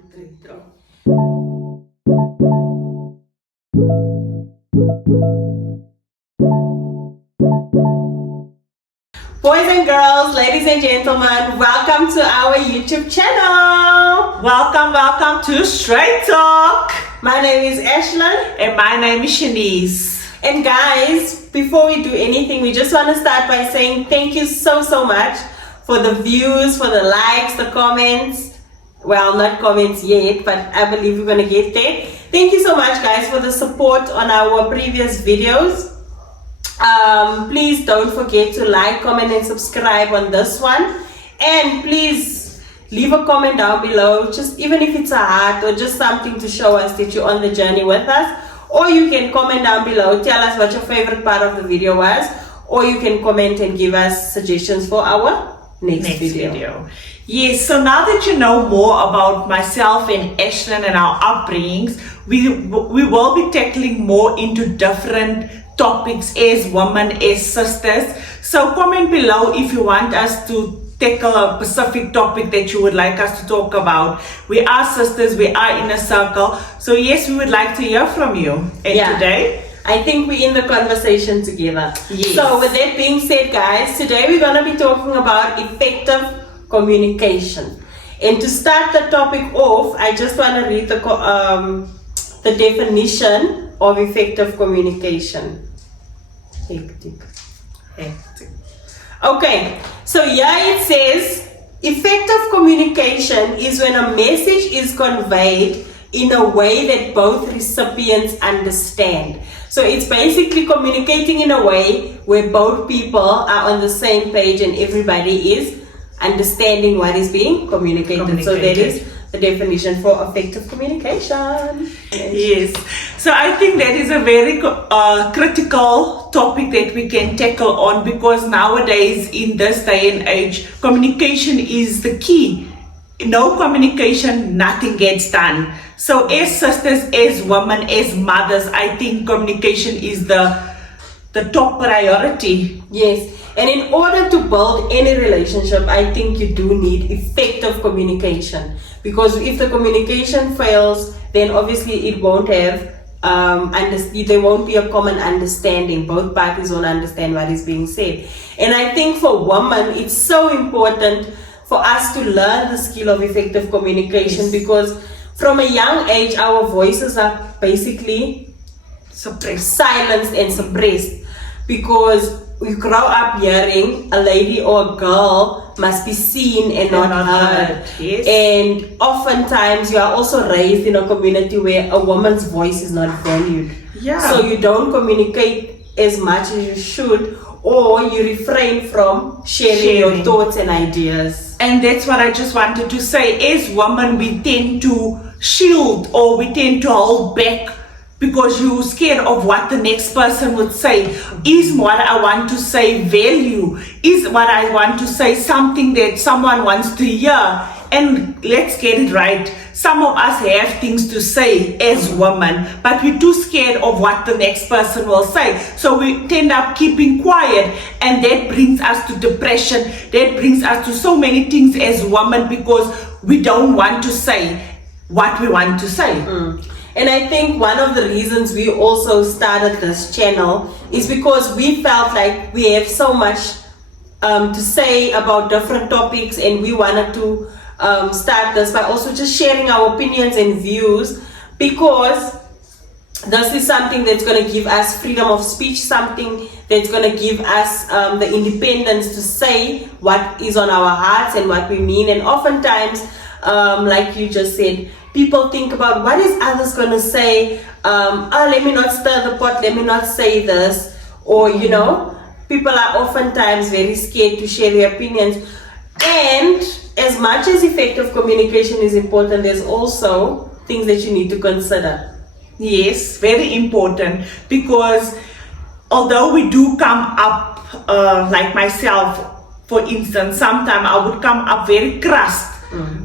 1, 2, 3. Boys and girls, ladies and gentlemen, welcome to our YouTube channel. Welcome to Straight Talk. My name is Ashlyn. And my name is Shenise. And guys, before we do anything, we just want to start by saying thank you so much for the views, for the likes, the comments. Well, not comments yet, but I believe we're going to get there. Thank you so much, guys, for the support on our previous videos. Please don't forget to like, comment, and subscribe on this one. And please leave a comment down below, just even if it's a heart or just something to show us that you're on the journey with us. Or you can comment down below, tell us what your favorite part of the video was. Or you can comment and give us suggestions for our next video. Yes, so now that you know more about myself and Ashlyn and our upbringings, we will be tackling more into different topics as women, as sisters. So comment below if you want us to tackle a specific topic that you would like us to talk about. We are sisters, we are in a circle. So yes, we would like to hear from you. And today, I think we're in the conversation together. Yes. So with that being said, guys, today we're going to be talking about effective communication. And to start the topic off, I just want to read the definition of effective communication. Hectic. Okay, so here it says, effective communication is when a message is conveyed in a way that both recipients understand. So it's basically communicating in a way where both people are on the same page and everybody is understanding what is being communicated. So that is the definition for effective communication. Yes. So I think that is a very critical topic that we can tackle on, because nowadays in this day and age, communication is the key. No communication, nothing gets done. So as sisters, as women, as mothers, I think communication is the top priority. Yes. And in order to build any relationship, I think you do need effective communication. Because if the communication fails, then obviously it won't have, there won't be a common understanding. Both parties won't understand what is being said. And I think for women, it's so important for us to learn the skill of effective communication, because from a young age, our voices are basically silenced and suppressed, because we grow up hearing a lady or a girl must be seen and not heard. Yes. And oftentimes you are also raised in a community where a woman's voice is not valued. Yeah. So you don't communicate as much as you should, or you refrain from sharing your thoughts and ideas. And that's what I just wanted to say. As women, we tend to shield, or we tend to hold back, because you're scared of what the next person would say. Is what I want to say value? Is what I want to say something that someone wants to hear? And let's get it right. Some of us have things to say as women, but we're too scared of what the next person will say. So we tend up keeping quiet, and that brings us to depression. That brings us to so many things as women, because we don't want to say what we want to say. And I think one of the reasons we also started this channel is because we felt like we have so much to say about different topics, and we wanted to start this by also just sharing our opinions and views, because this is something that's going to give us freedom of speech, something that's going to give us the independence to say what is on our hearts and what we mean. And oftentimes, like you just said, people think about what is others going to say. Let me not stir the pot, let me not say this. Or, people are oftentimes very scared to share their opinions. And as much as effective communication is important, there's also things that you need to consider. Yes, very important, because although we do come up, like myself, for instance, sometimes I would come up very crushed,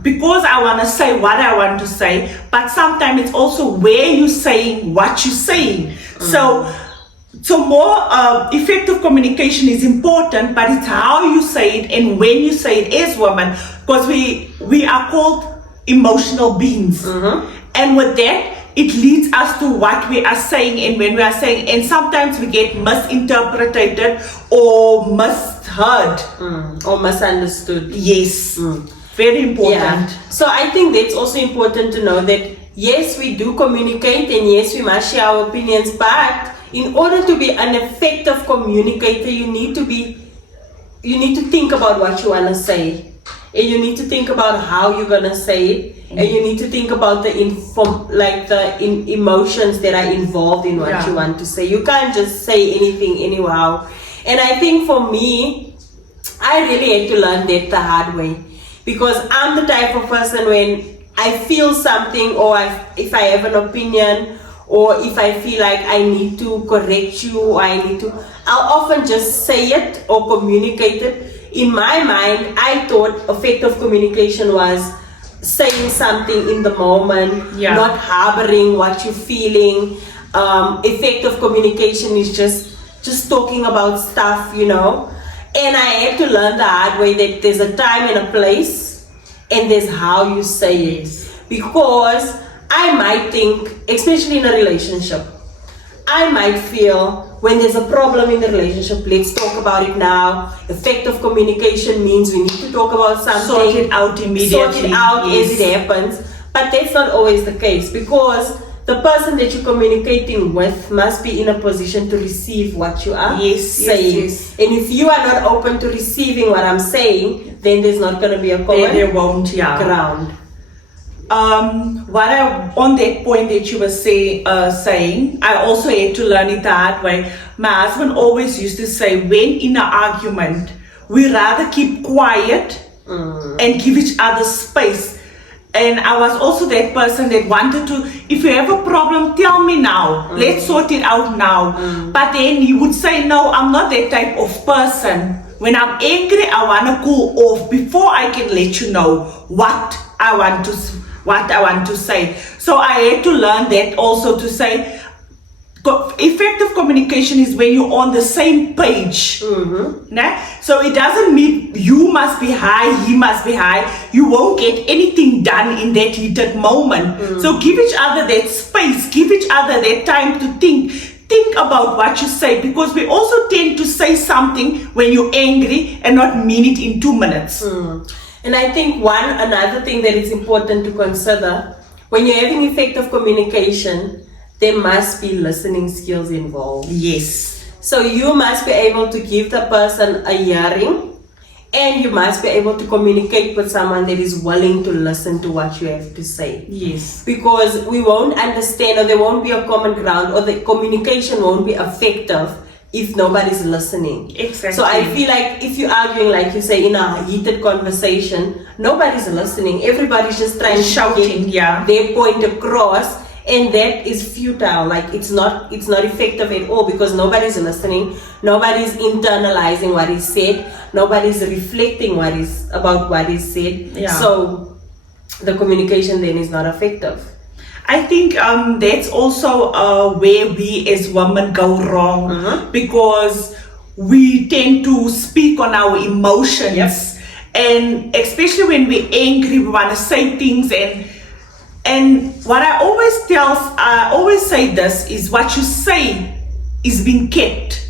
because I want to say what I want to say, but sometimes it's also where you're saying what you're saying. So more effective communication is important, but it's how you say it and when you say it as women, because we are called emotional beings. And with that, it leads us to what we are saying, and when we are saying, and sometimes we get misinterpreted or misheard. Or misunderstood. Yes. Very important. Yeah. So I think that's also important to know that yes, we do communicate, and yes, we must share our opinions, but in order to be an effective communicator, you need to think about what you want to say, and you need to think about how you're gonna say it, and you need to think about the emotions that are involved in what you want to say. You can't just say anything anyhow. And I think for me, I really had to learn that the hard way, because I'm the type of person, when I feel something, or if I have an opinion, or if I feel like I need to correct you, or I'll often just say it or communicate it. In my mind, I thought effective communication was saying something in the moment, not harboring what you're feeling. Effective communication is just talking about stuff, And I had to learn the hard way that there's a time and a place, and there's how you say it. Because I might think, especially in a relationship, I might feel when there's a problem in the relationship, let's talk about it now. Effective communication means we need to talk about something. Sort it out immediately. Sort it out as it happens. But that's not always the case, because the person that you're communicating with must be in a position to receive what you are saying. Yes. And if you are not open to receiving what I'm saying, then there's not going to be a common ground. On that point that you were saying, I also had to learn it the hard way. My husband always used to say, when in an argument, we rather keep quiet and give each other space. And I was also that person that wanted to, if you have a problem, tell me now. Let's sort it out now. But then he would say, no, I'm not that type of person. When I'm angry, I want to cool off before I can let you know what I want to say. So I had to learn that also, to say effective communication is when you're on the same page. So it doesn't mean you must be high, he must be high. You won't get anything done in that heated moment. So give each other that space, give each other that time to think about what you say, because we also tend to say something when you're angry and not mean it in 2 minutes. And I think another thing that is important to consider, when you're having effective communication, there must be listening skills involved. Yes. So you must be able to give the person a hearing, and you must be able to communicate with someone that is willing to listen to what you have to say. Yes. Because we won't understand, or there won't be a common ground, or the communication won't be effective if nobody's listening. Exactly. So I feel like if you're arguing, like you say, in a heated conversation, nobody's listening. Everybody's just trying shouting, to get their point across, and that is futile. Like it's not effective at all, because nobody's listening, nobody's internalizing what is said, nobody's reflecting about what is said. So the communication then is not effective. I think that's also where we as women go wrong, because we tend to speak on our emotions, and especially when we're angry, we want to say things, and what I always say this is, what you say is being kept.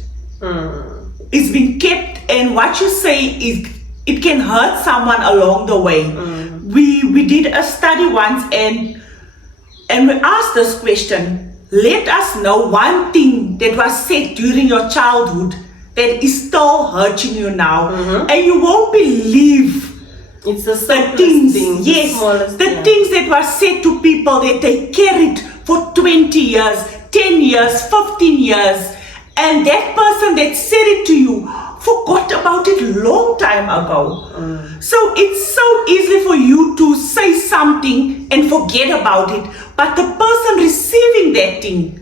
It's been kept, and what you say it can hurt someone along the way. We did a study once, and we asked this question: let us know one thing that was said during your childhood that is still hurting you now, and you won't believe it's the things, things that were said to people that they carried for 20 years, 10 years, 15 years, and that person that said it to you forgot about it long time ago. So it's so easy for you to say something and forget about it, but the person receiving that thing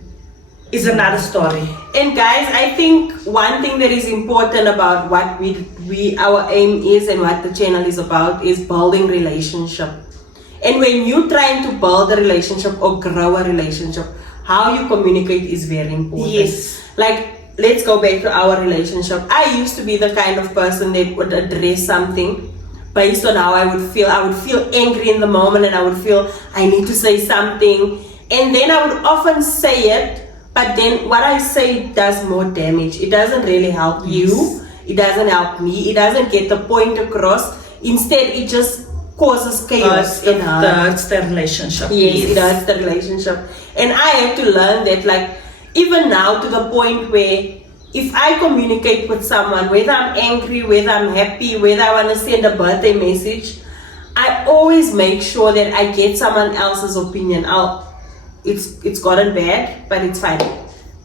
is another story. And guys, I think one thing that is important about what our aim is and what the channel is about is building relationship. And when you're trying to build a relationship or grow a relationship, how you communicate is very important. Yes. Like, let's go back to our relationship. I used to be the kind of person that would address something based on how I would feel. I would feel angry in the moment, and I would feel I need to say something, and then I would often say it, but then what I say does more damage. It doesn't really help you. It doesn't help me. It doesn't get the point across. Instead, it just causes chaos in her. Hurts the relationship. Yes, it hurts the relationship. And I had to learn that, like, even now, to the point where if I communicate with someone, whether I'm angry, whether I'm happy, whether I want to send a birthday message, I always make sure that I get someone else's opinion. It's gotten bad, but it's fine.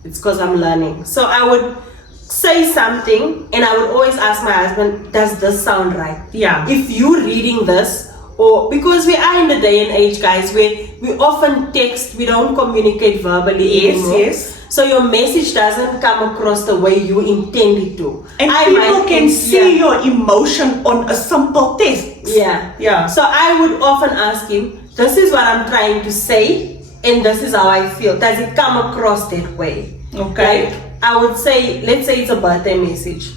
It's because I'm learning. So I would say something, and I would always ask my husband, does this sound right? Yeah. If you're reading this, or because we are in the day and age, guys, where we often text, we don't communicate verbally anymore. Yes. So your message doesn't come across the way you intend it to. And people can see your emotion on a simple text. Yeah. So I would often ask him, this is what I'm trying to say, and this is how I feel. Does it come across that way? Okay. Like, I would say, let's say it's a birthday message,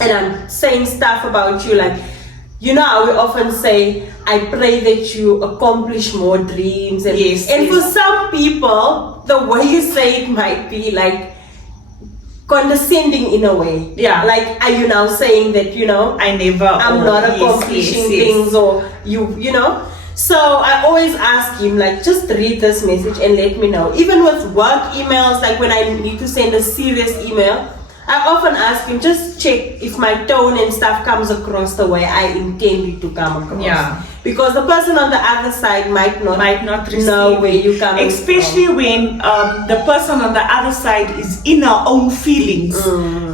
and I'm saying stuff about you, like, you know how we often say, I pray that you accomplish more dreams. And, for some people, the way you say it might be like condescending in a way. Yeah. Like, are you now saying that, I'm not accomplishing things, or you know? So I always ask him, like, just read this message and let me know. Even with work emails, like when I need to send a serious email, I often ask him, just check if my tone and stuff comes across the way I intend it to come across. Yeah. Because the person on the other side might not know where you come from. Especially when the person on the other side is in her own feelings.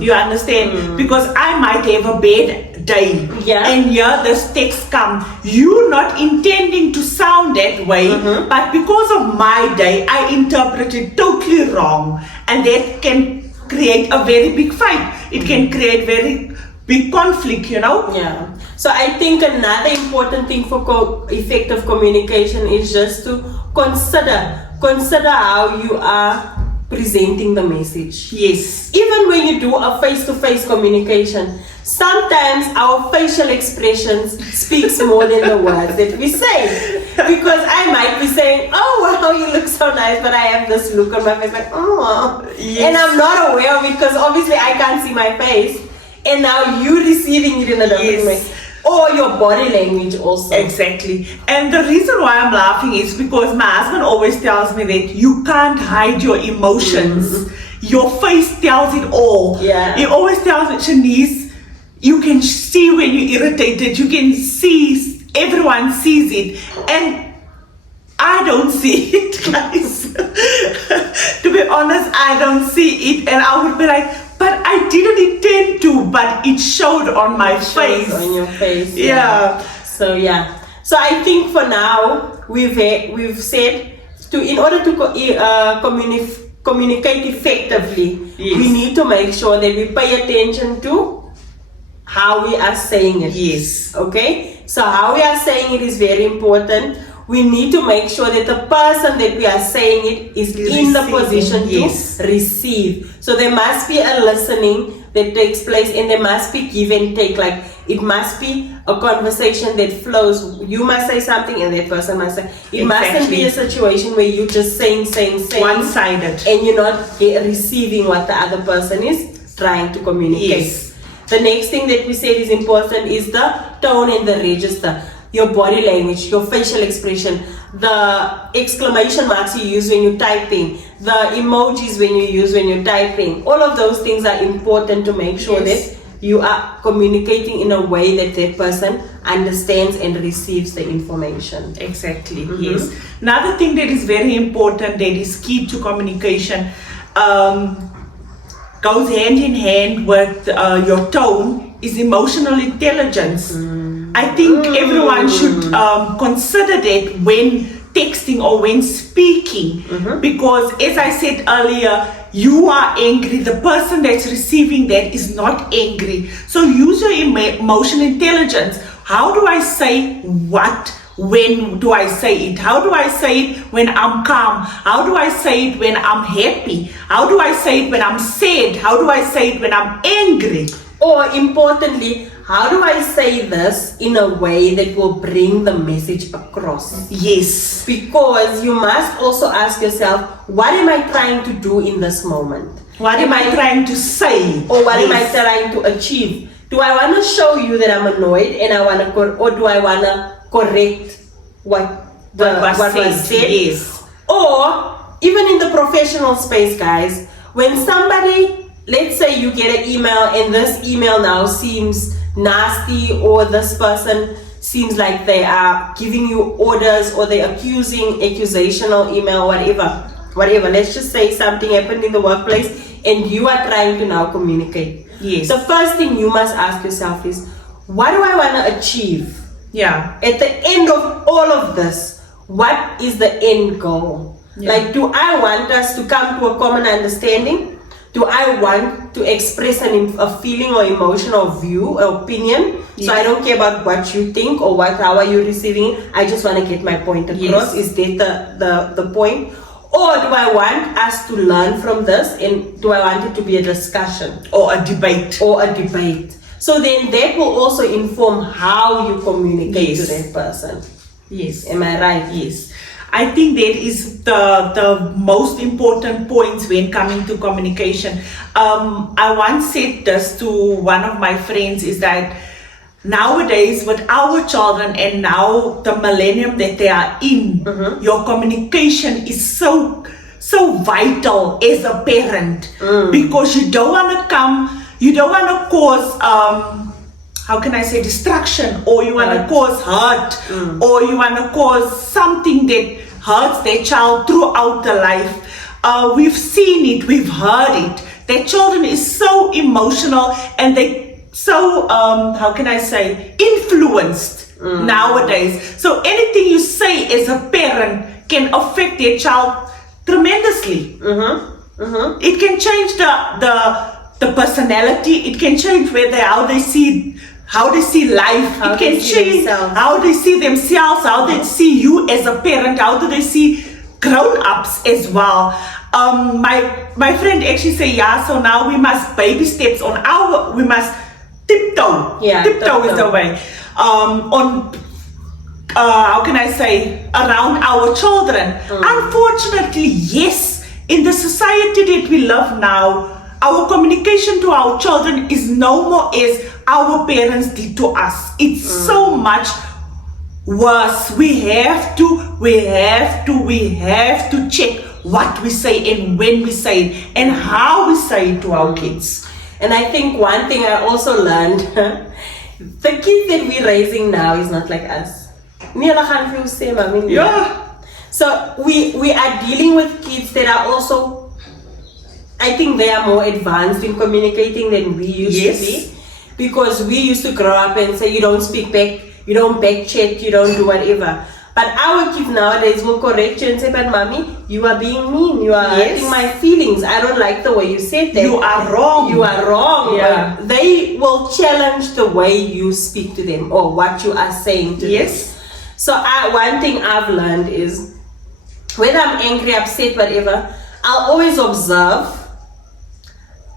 You understand? Because I might have a bad day. Yeah. And here this text come. You're not intending to sound that way. But because of my day, I interpret it totally wrong. And that can create a very big fight. It can create very big conflict, Yeah. So I think another important thing for effective communication is just to consider how you are presenting the message. Yes. Even when you do a face-to-face communication, sometimes our facial expressions speaks more than the words that we say. Because I might be saying, oh wow, you look so nice, but I have this look on my face like, oh. Yes. And I'm not aware of it because obviously I can't see my face. And now you're receiving it in a different way. Or your body language also. Exactly. And the reason why I'm laughing is because my husband always tells me that you can't hide your emotions. Your face tells it all. Yeah. He always tells me, Shenise, you can see when you're irritated. You can see, everyone sees it. And I don't see it, guys. To be honest, I don't see it. And I would be like, but I didn't intend to, but it showed on my face. On your face. Yeah. So I think for now we've said in order to communicate effectively, we need to make sure that we pay attention to how we are saying it. Yes. Okay. So how we are saying it is very important. We need to make sure that the person that we are saying it is in the position to receive. So there must be a listening that takes place, and there must be give and take. Like, it must be a conversation that flows. You must say something and that person must say. It mustn't be a situation where you're just saying one-sided, and you're not receiving what the other person is trying to communicate. Yes. The next thing that we said is important is the tone and the register. Your body language, your facial expression, the exclamation marks you use when you're typing, the emojis when you use when you're typing. All of those things are important to make sure that you are communicating in a way that that person understands and receives the information. Exactly. Yes. Another thing that is very important, that is key to communication, goes hand in hand with your tone, is emotional intelligence. I think everyone should consider that when texting or when speaking, because as I said earlier, you are angry, the person that's receiving that is not angry. So use your emotional intelligence. How do I say what? When do I say it? How do I say it when I'm calm? How do I say it when I'm happy? How do I say it when I'm sad? How do I say it when I'm angry? Or importantly, how do I say this in a way that will bring the message across? Yes. Because you must also ask yourself, what am I trying to do in this moment? What am I trying to say? Or what am I trying to achieve? Do I want to show you that I'm annoyed and I want to, or do I want to correct what was said? Yes. Or even in the professional space, guys, when somebody, let's say you get an email and this email now seems nasty, or this person seems like they are giving you orders, or they're accusational email, whatever. Let's just say something happened in the workplace and you are trying to now communicate. Yes. The first thing you must ask yourself is, what do I want to achieve? Yeah. At the end of all of this, what is the end goal? Yeah. Like, do I want us to come to a common understanding? Do I want to express a feeling or emotion or view or opinion? Yes. So I don't care about what you think or how are you receiving it. I just want to get my point across. Yes. Is that the point? Or do I want us to learn from this, and do I want it to be a discussion? Or a debate. So then that will also inform how you communicate to that person. Yes. Am I right? Yes. I think that is the most important points when coming to communication. I once said this to one of my friends, is that nowadays with our children and now the millennium that they are in, your communication is so vital as a parent, because you don't want to cause how can I say, destruction, or you want to cause hurt, or you want to cause something that hurts their child throughout the life. We've seen it, we've heard it. Their children is so emotional and they so, how can I say, influenced nowadays. So anything you say as a parent can affect their child tremendously. It can change the personality, it can change how they see life, it can change how they see themselves, how they see you as a parent, how do they see grown-ups as well. My friend actually said, so now we must baby steps we must tiptoe. Tiptoe is the way. How can I say, around our children. Unfortunately, yes, in the society that we live now, our communication to our children is no more as our parents did to us. It's so much worse. We have to check what we say and when we say it and how we say it to our kids. And I think one thing I also learned, the kids that we're raising now is not like us. Yeah. So we are dealing with kids that are also, I think they are more advanced in communicating than we used to be. Because we used to grow up and say, you don't speak back, you don't back chat, you don't do whatever. But our kids nowadays will correct you and say, but mommy, you are being mean, you are hurting my feelings, I don't like the way you said that. You are wrong. You are wrong. Yeah. They will challenge the way you speak to them or what you are saying to them. So one thing I've learned is, whether I'm angry, upset, whatever, I'll always observe.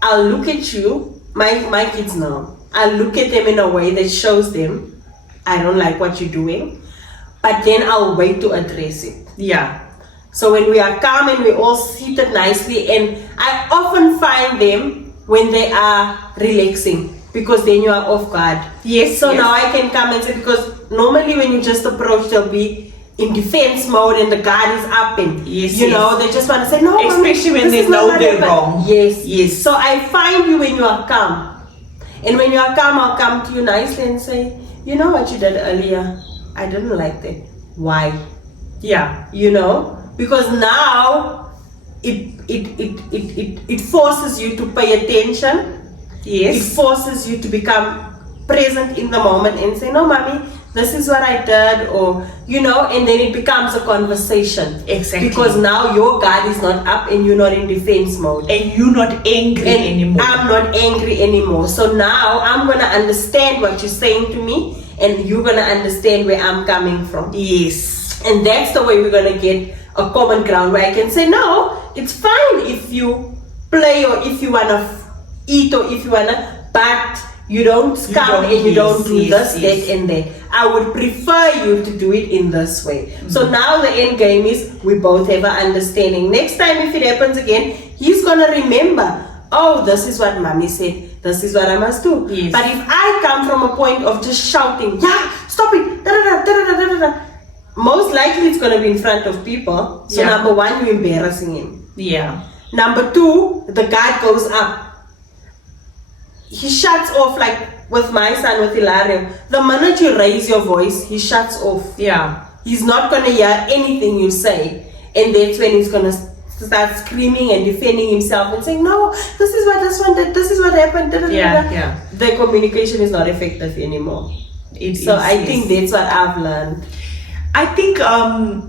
I'll look at you, my kids now. I'll look at them in a way that shows them, I don't like what you're doing. But then I'll wait to address it. Yeah. So when we are calm and we all seated nicely, and I often find them when they are relaxing, because then you are off guard. So now I can come and say, because normally when you just approach, they'll be in defense mode and the guard is up, and you know, they just want to say, no, especially when they know they're wrong. So I find you when you are calm. And when you are calm, I'll come to you nicely and say, you know what you did earlier? I didn't like that. Why? You know, because now it forces you to pay attention. It forces you to become present in the moment and say, no, mommy, this is what I did, or you know, and then it becomes a conversation. Because now your guard is not up and you're not in defense mode. And you're not angry anymore. I'm not angry anymore. So now I'm gonna understand what you're saying to me, and you're gonna understand where I'm coming from. And that's the way we're gonna get a common ground where I can say, no, it's fine if you play or if you wanna eat or if you wanna, but You don't come and you don't do yes, this, yes. that, and that. I would prefer you to do it in this way. So now the end game is we both have an understanding. Next time if it happens again, he's gonna remember, oh, this is what mommy said. This is what I must do. Yes. But if I come from a point of just shouting, yeah, stop it, most likely it's gonna be in front of people. So number one, you're embarrassing him. Yeah. Number two, the guard goes up. He shuts off, like with my son, with Hilario. The minute you raise your voice, he shuts off. Yeah. He's not going to hear anything you say. And that's when he's going to start screaming and defending himself and saying, no, this is what this one did, this is what happened. Yeah. The communication is not effective anymore. I think that's what I've learned. I think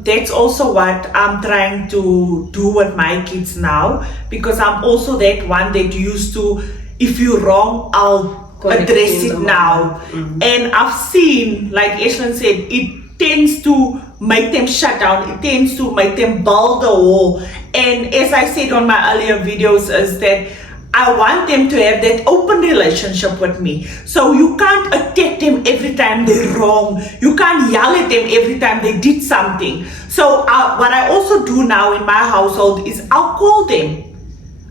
that's also what I'm trying to do with my kids now, because I'm also that one that used to, if you're wrong, I'll address it now. And I've seen, like Ashlyn said, it tends to make them shut down, it tends to make them build a wall. And as I said on my earlier videos, is that I want them to have that open relationship with me. So you can't attack them every time they're wrong. You can't yell at them every time they did something. So what I also do now in my household is I'll call them.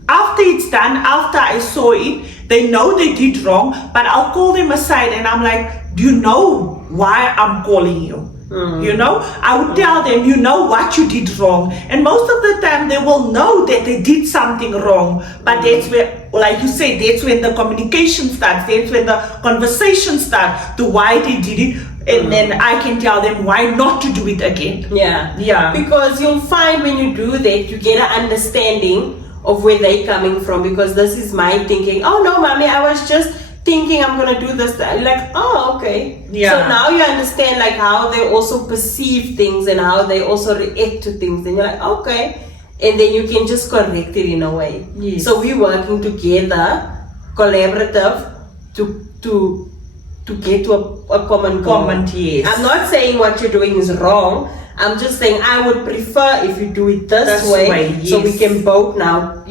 After it's done, after I saw it, they know they did wrong, but I'll call them aside and I'm like, do you know why I'm calling you? You know, I would tell them, you know what you did wrong. And most of the time they will know that they did something wrong. But that's where, like you said, that's when the communication starts. That's when the conversation starts, to why they did it. And then I can tell them why not to do it again. Yeah. Because you'll find when you do that, you get an understanding of where they're coming from, because this is my thinking. Oh no, mommy, I was just thinking I'm gonna do this. Like, oh, okay. Yeah. So now you understand like how they also perceive things and how they also react to things. And you're like, okay. And then you can just correct it in a way. Yes. So we're working together, collaborative, to get to a common goal. Yes. I'm not saying what you're doing is wrong. I'm just saying I would prefer if you do it this way, yes. so we can both now,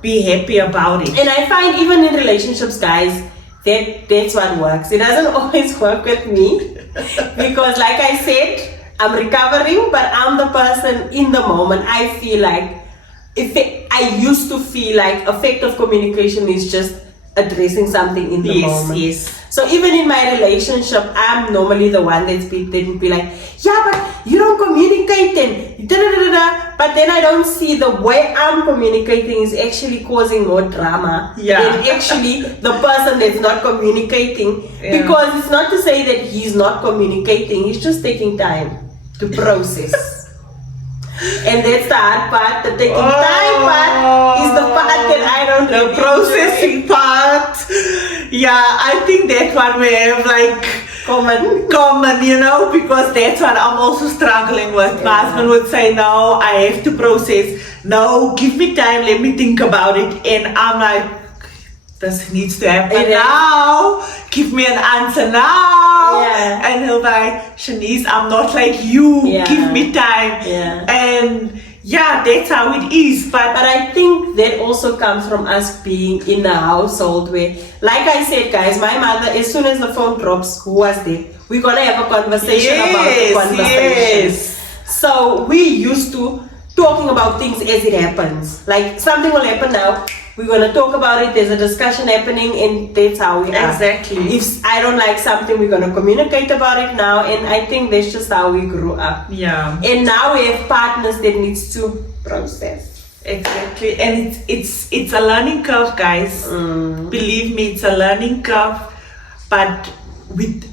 be happy about it. And I find even in relationships, guys, that's what works. It doesn't always work with me because, like I said, I'm recovering, but I'm the person in the moment. I feel like I used to feel like effective communication is just addressing something in the moment. Yes. So even in my relationship, I'm normally the one that would be like, yeah, but you don't communicate then. But then I don't see the way I'm communicating is actually causing more drama than actually the person that's not communicating. Yeah. Because it's not to say that he's not communicating, he's just taking time to process. And that's the hard part. The taking time part is the part that I don't really The processing part. Yeah, I think that one we have like common, because that's what I'm also struggling with. My husband would say, no, I have to process. No, give me time, let me think about it. And I'm like, this needs to happen now. Give me an answer now. Yeah. And he'll be like, Shenise, I'm not like you. Give me time. Yeah. And that's how it is. But I think that also comes from us being in a household where, like I said, guys, my mother, as soon as the phone drops, who was there? We're gonna have a conversation about the conversation. So we used to talking about things as it happens. Like something will happen now, we're gonna talk about it, there's a discussion happening, and that's how we are. Exactly. If I don't like something, we're gonna communicate about it now, and I think that's just how we grew up. Yeah. And now we have partners that needs to process. Exactly. And it's a learning curve, guys. Believe me, it's a learning curve. But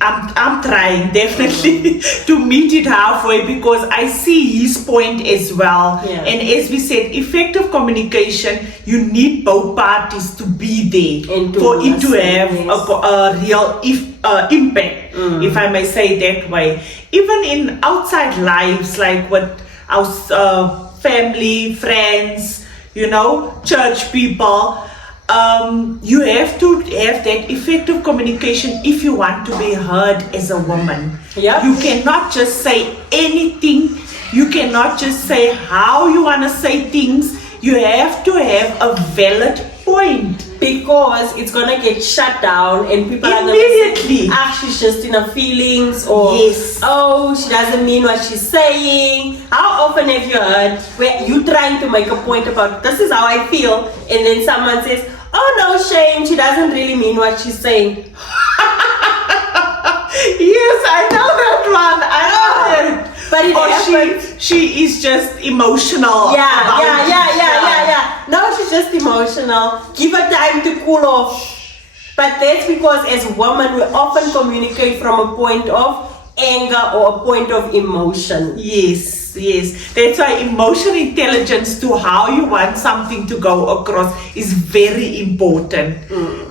I'm trying definitely to meet it halfway, because I see his point as well. And as we said, effective communication, you need both parties to be there and for it to have a real impact, if I may say that way. Even in outside lives, like with our family, friends, church people. You have to have that effective communication if you want to be heard as a woman. You cannot just say anything. You cannot just say how you want to say things. You have to have a valid point. because it's gonna get shut down and people are gonna Immediately. say, she's just in her feelings, or Yes. oh, she doesn't mean what she's saying. How often have you heard where you trying to make a point about this is how I feel, and then someone says, oh no, shame, she doesn't really mean what she's saying. Yes, I know that one. I know that. But it happens. She is just emotional. Yeah. about No, she's just emotional. Give her time to cool off. But that's because as women, we often communicate from a point of anger or a point of emotion. Yes. That's why emotional intelligence to how you want something to go across is very important.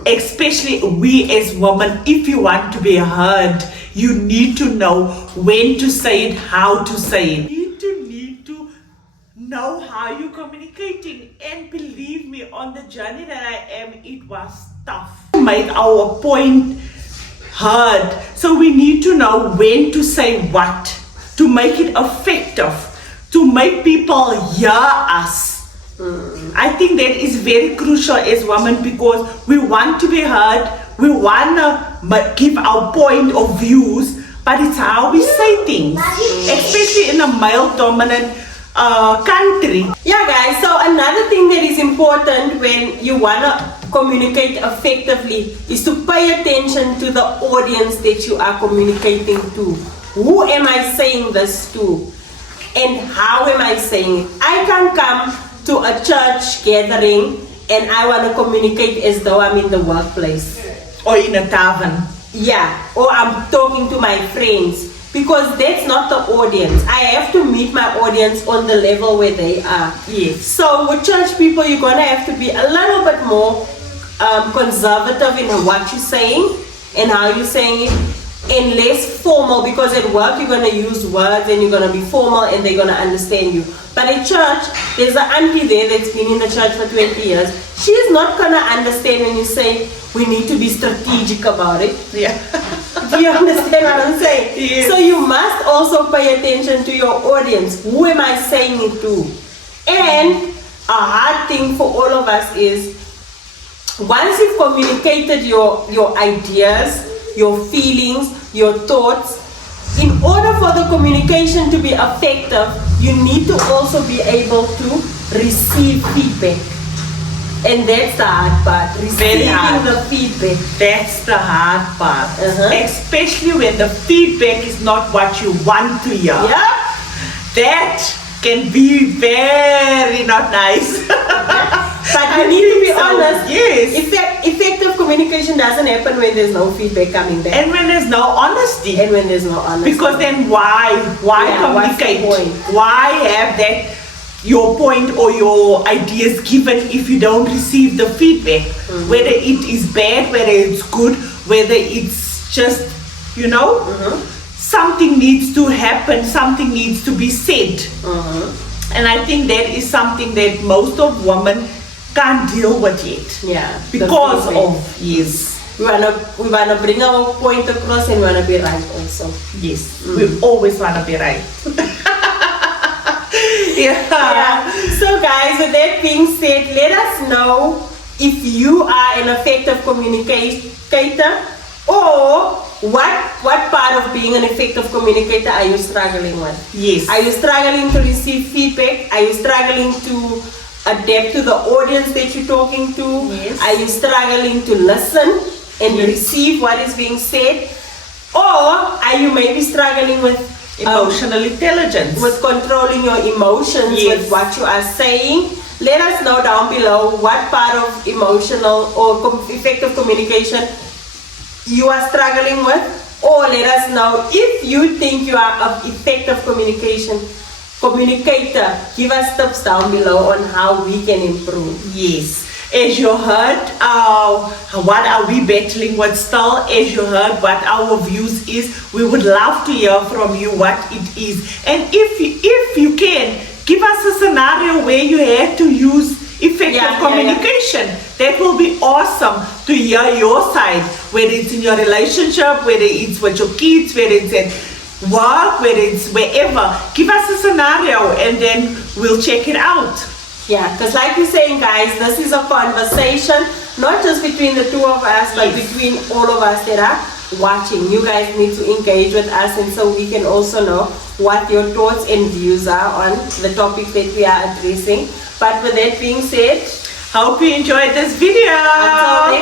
Especially we as women, if you want to be heard, you need to know when to say it, how to say it. You need to know how you're communicating. And believe me, on the journey that I am, it was tough to make our point heard. So we need to know when to say what, to make it effective, to make people hear us. I think that is very crucial as women, because we want to be heard, we want to give our point of views, but it's how we say things, especially in a male-dominant country. Yeah, guys, so another thing that is important when you want to communicate effectively is to pay attention to the audience that you are communicating to. Who am I saying this to? And how am I saying it? I can come to a church gathering and I want to communicate as though I'm in the workplace. Or in a tavern. Yeah, or I'm talking to my friends, because that's not the audience. I have to meet my audience on the level where they are. Yes. So with church people, you're going to have to be a little bit more conservative in what you're saying and how you're saying it, and less formal, because at work you're going to use words and you're going to be formal and they're going to understand you. But at church, there's an auntie there that's been in the church for 20 years. She's not going to understand when you say we need to be strategic about it. Yeah. Do you understand what I'm saying? Yes. So you must also pay attention to your audience. Who am I saying it to? And a hard thing for all of us is, once you've communicated your ideas, your feelings, your thoughts, in order for the communication to be effective, you need to also be able to receive feedback. And that's the hard part, receiving the feedback. That's the hard part. Uh-huh. Especially when the feedback is not what you want to hear. Yeah? That can be very not nice. But you need to be honest. Yes. Effective communication doesn't happen when there's no feedback coming back. And when there's no honesty. And when there's no honesty. Because then why communicate? What's the point? Why have that your point or your ideas given if you don't receive the feedback? Whether it is bad, whether it's good, whether it's just, something needs to happen, something needs to be said. And I think that is something that most of women can't deal with yet. Yeah. Because of, yes. We wanna bring our point across and we wanna be right also. Yes. We always wanna be right. Yeah. So guys, with that being said, let us know if you are an effective communicator, or what part of being an effective communicator are you struggling with? Yes. Are you struggling to receive feedback? Are you struggling to adapt to the audience that you're talking to? Yes. Are you struggling to listen and receive what is being said? Or are you maybe struggling with Emotional intelligence. with controlling your emotions, Yes. with what you are saying? Let us know down below what part of emotional or effective communication you are struggling with, or let us know if you think you are an effective communicator. Give us tips down below on how we can improve. Yes. As you heard, what are we battling with still? As you heard, what our views is, we would love to hear from you what it is. And if you can, give us a scenario where you had to use effective communication. That will be awesome to hear your side, whether it's in your relationship, whether it's with your kids, whether it's at work, whether it's wherever. Give us a scenario and then we'll check it out. Yeah, because like we're saying, guys, this is a conversation, not just between the two of us, but between all of us that are watching. You guys need to engage with us, and so we can also know what your thoughts and views are on the topic that we are addressing. But with that being said, hope you enjoyed this video. until